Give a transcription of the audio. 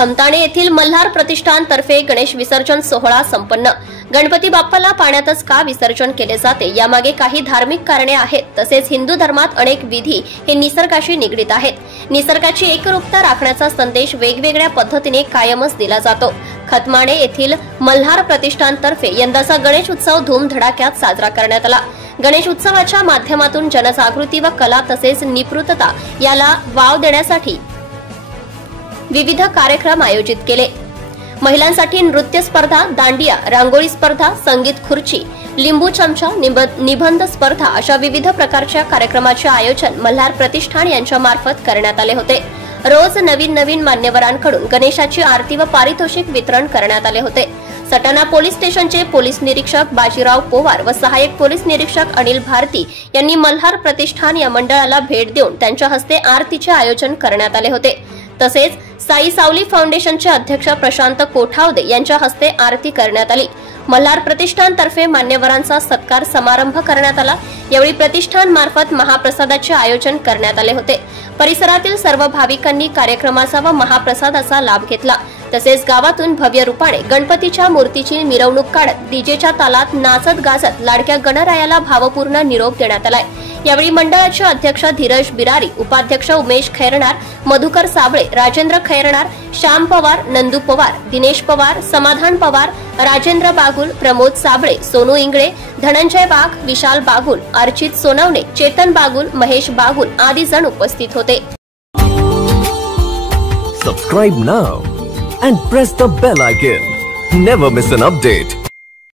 खमताणे येथील मल्हार प्रतिष्ठान तर्फे गणेश विसर्जन सोहळा संपन्न। गणपती बाप्पाला पाण्यातच का विसर्जन केले जाते यामागे काही धार्मिक कारणे आहेत। तसेच हिंदू धर्मात अनेक विधी हे निसर्गाशी निगडित आहेत। निसर्गाची एकरूपता राखण्याचा संदेश वेगवेगळ्या पद्धतीने कायमच दिला जातो। खतमाणे येथील मल्हार प्रतिष्ठान तर्फे यंदाचा गणेश उत्सव धूमधडाक्यात साजरा करण्यात आला। गणेश उत्सवाच्या माध्यमातून जनजागृती व कला तसेच निपुणता याला वाव देण्यासाठी विविध कार्यक्रम आयोजित केले। महिलांसाठी नृत्य स्पर्धा, दांडिया, रांगोळी स्पर्धा, संगीत खुर्ची, लिंबू चमचा, निबंध स्पर्धा अशा विविध प्रकारच्या कार्यक्रमाचे आयोजन मल्हार प्रतिष्ठान यांच्या मार्फत करण्यात आले होते। रोज नवीन मान्यवरांकडून गणेशाची आरती व पारितोषिक वितरण करण्यात आले होते। सटाणा पोलीस स्टेशनचे पोलीस निरीक्षक बाजीराव पोवार व सहाय्यक पोलीस निरीक्षक अनिल भारती यांनी मल्हार प्रतिष्ठान या मंडळाला भेट देऊन त्यांच्या हस्ते आरतीचे आयोजन करण्यात आले होते। तसेच साई सावली फाउंडेशनचे अध्यक्ष प्रशांत कोठावदे यांच्या हस्ते आरती करण्यात आली। मल्हार प्रतिष्ठान तर्फे मान्यवरांचा सत्कार समारंभ करण्यात आला। यावेळी प्रतिष्ठान मार्फत महाप्रसादाचे आयोजन करण्यात आले होते। परिसरातील सर्व भाविकांनी कार्यक्रमाचा व महाप्रसादाचा लाभ घेतला। तसेच गावातून भव्य रूपाने गणपतीच्या मूर्तीची मिरवणूक काढत डीजेच्या तालात नाचत गाजत लाडक्या गणरायाला भावपूर्ण निरोप देण्यात आलाय। यावेळी मंडळाचे अध्यक्ष धीरज बिरारी, उपाध्यक्ष उमेश खैरनार, मधुकर साबळे, राजेंद्र खैरनार, श्याम पवार, नंदू पवार, दिनेश पवार, समाधान पवार, राजेंद्र बागुल, प्रमोद साबळे, सोनू इंगळे, धनंजय वाघ, विशाल बागुल, अर्चित सोनवणे, चेतन बागुल, महेश बागुल आदी जण उपस्थित होते। Subscribe now and press the bell icon. Never miss an update.